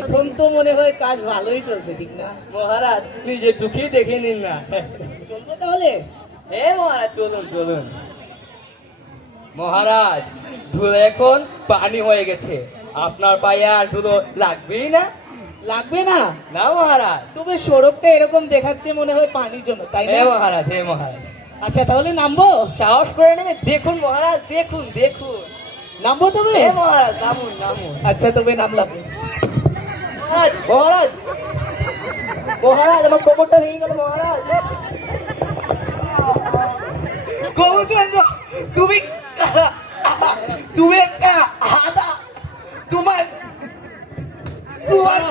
এখন তো মনে হয় কাজ ভালোই চলছে, ঠিক না মহারাজ? নিজে চোখেই দেখে নিন না। চলবে তাহলে? হ্যাঁ মহারাজ, চলুন চলুন। মহারাজ, ধুলো এখন পানি হয়ে গেছে, আপনার পায়ে আর ধুলো লাগবেই না। লাগবে না? না মহারাজ। তবে সড়কটা এরকম দেখাচ্ছে মনে হয় পানির জন্য, তাই না? হ্যাঁ মহারাজ, হ্যাঁ মহারাজ। আচ্ছা তাহলে নামবো? সাহস করে নেবে, দেখুন মহারাজ, দেখুন দেখুন। নামবো তবে? হ্যাঁ মহারাজ, নামুন নামুন। আচ্ছা তবে নামলাম। মহারাজ মহারাজ মহারাজ, আমার কোমরটা ভেঙে গেল মহারাজ। গোবচন্দ্র, তুমি তুমি একটা আধা, তোমার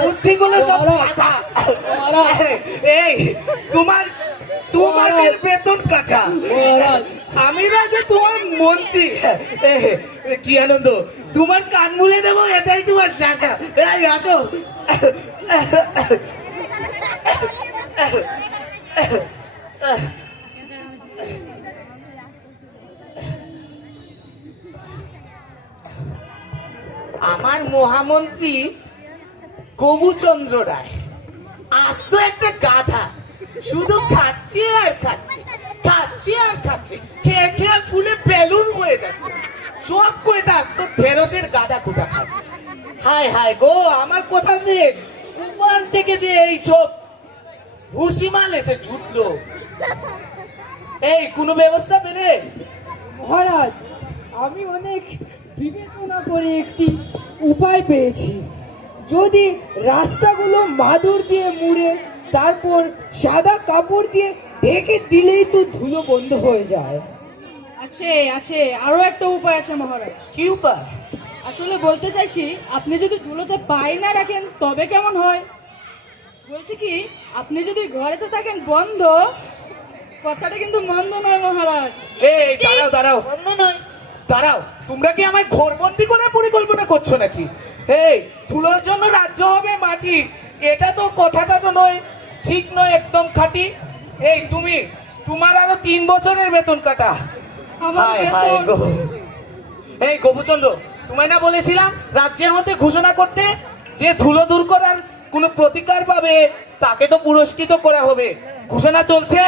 বুদ্ধিগুলো সব আধা। এই তোমাদের বেতন কাটা, আমি না যে তোমার মন্ত্রী। কি আনন্দ, তোমার কান মুলে দেবো, এটাই তোমার সাজা। এই আসো। আমার মহামন্ত্রী গোবুচন্দ্র রায় আজ তো একটা গাধা, শুধু খাচ্ছে আর খাচ্ছে, খাচ্ছে আর খাচ্ছে, খেয়ে খেয়ে ফুলে বেলুন হয়ে যাচ্ছে। সব কয়টা আজ তো ঢেঁড়সের গাধা কোথা খায়। হায় হায় গো, আমার কোথা দিয়ে উপর থেকে যে এই সব ভুসিমাল এসে জুটলো। এই কোনো ব্যবস্থা পেলে? মহারাজ, আমি অনেক বিবেচনা করে একটি উপায় পেয়েছি। যদি রাস্তাগুলো মাদুর দিয়ে মুড়ে তারপর সাদা কাপড় দিয়ে ঢেকে দিলেই তো ধুলো বন্ধ হয়ে যায়। আছে আছে, আরো একটা উপায় আছে মহারাজ। কি উপায়? আসলে বলতে চাইছি, আপনি যদি ধুলোতে পায়ে না রাখেন তবে কেমন হয়? বলছি কি, আপনি যদি ঘরেতে থাকেন বন্ধ, কথাটা কিন্তু মন্দ নয় মহারাজ। এই দাঁড়াও দাঁড়াও মন্দ নয়। দাঁড়াও, তোমরা কি আমায় ঘরবন্দি করার পরিকল্পনা করছো নাকি? এই ধুলোর জন্য রাজ্য হবে মাটি, এটা তো কথাটা তো নয়, ঠিক নয়, একদম খাঁটি। এই তুমি, তোমার আরো 3 বছরের বেতন কাটা। হায় হায় গো। এই গোবুচন্দ্র, তোমায় না বলেছিলাম রাজ্যের মধ্যে ঘোষণা করতে, যে ধুলো দূর করার কোনো প্রতিকার পাবে তাকে তো পুরস্কৃত করা হবে। ঘোষণা চলছে?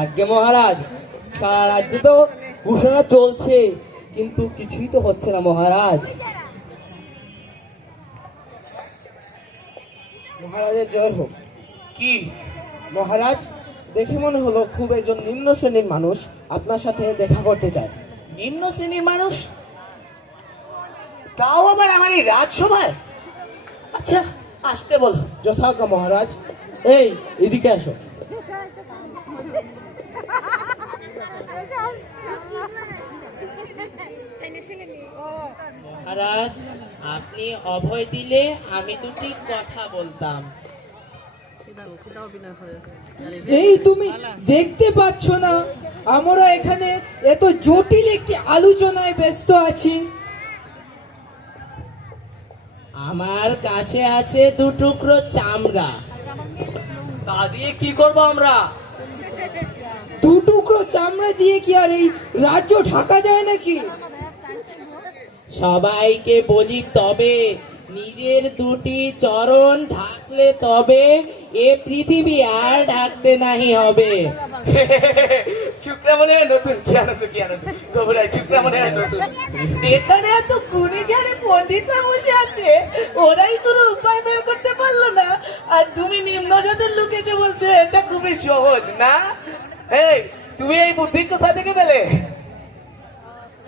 আজ্ঞে মহারাজ, সারা রাজ্যে তো ঘোষণা চলছে, কিন্তু কিছুই তো হচ্ছে না মহারাজ। মহারাজের জয় হোক। কি মহারাজ, দেখে মনে হলো খুব একজন নিম্ন শ্রেণীর মানুষ আপনার সাথে দেখা করতে চায়। নিম্ন শ্রেণীর মানুষ? তাও আবার আমার এই রাজসভায়? আচ্ছা আসতে বলো। যথাজ্ঞা মহারাজ। এই এদিকে আসো। মহারাজ, আপনি অভয় দিলে আমি দুটি কথা বলতাম। এই তুমি দেখতে পাচ্ছ না আমরা এখানে এত জটিল একটি আলোচনায় ব্যস্ত আছি? আমার কাছে আছে 2 টুকরো চামড়া। তা দিয়ে কি করবো আমরা? 2 টুকরো চামড়া দিয়ে কি আর এই রাজ্য ঢাকা যায় নাকি? সবাইকে বলি তবে নিজের 2টি চরণ ঢাকলে তবে এ পৃথিবী আর ঢাকতে নাহি হবে। চুপড়া মনে হয় নতুন। কি আনন্দ, কি আনন্দ। গোবরাই চুপড়া মনে হয় নতুন। এখানে এত গুণী জ্ঞানী পণ্ডিতরা বসে আছে, ওরাই কোনো উপায় বের করতে পারলো না, আর তুমি নিম্ন জাতের লোক এসে বলছো এটা খুবই সহজ না? এই তুমি এই বুদ্ধি কোথা থেকে পেলে?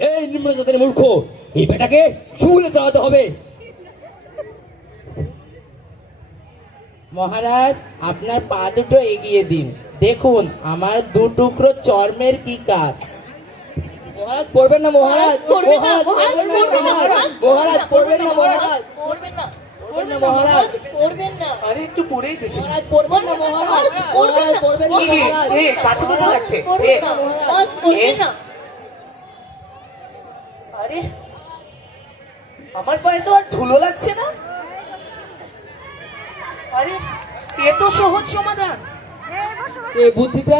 এই নিম্ন জাতের মূর্খ, এই বেটাকে শুলে চালাতে হবে। মহারাজ, আপনার পা দুটো এগিয়ে দিন, দেখুন আমার 2 টুকরো চর্মের কি কাজ। মহারাজ পড়বেন না মহারাজ, করবেন না, মহারাজ মহারাজ, পড়বেন না, করবেন না, মহারাজ পড়বেন না মহারাজ। করবেন না। পড়বেন না মহারাজ, পড়বেন না আরে একটু পড়েই দেখি মহারাজ পড়বেন না মহারাজ, মহারাজ পড়বেন না এ, মহারাজ। এ, কাছে কোথায় লাগছে এ, পড়বেন না মহারাজ পড়বেন না আরে আমার পায়ে তো আর ধুলো লাগছে না। আরে এ তো সহজ সমাধান। এই বুদ্ধিটা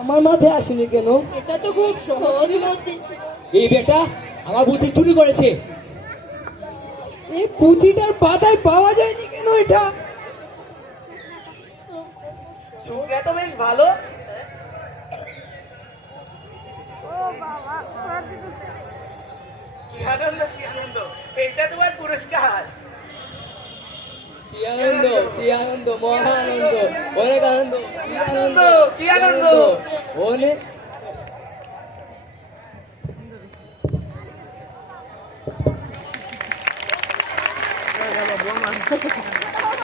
আমার মাথায় আসেনি কেন? এটা তো খুব সহজ ছিল। এই বেটা আমার বুদ্ধি চুরি করেছে। এই পুঁথিটার পাতায় পাওয়া যায়নি কেন এটা? চুকরা তো বেশ ভালো। কি আনন্দ, কি আনন্দ, এটা তোমার পুরস্কার। কি আনন্দ, কি আনন্দ, মহা আনন্দ, অনেক আনন্দ, কি আনন্দ, কি আনন্দ। অনেক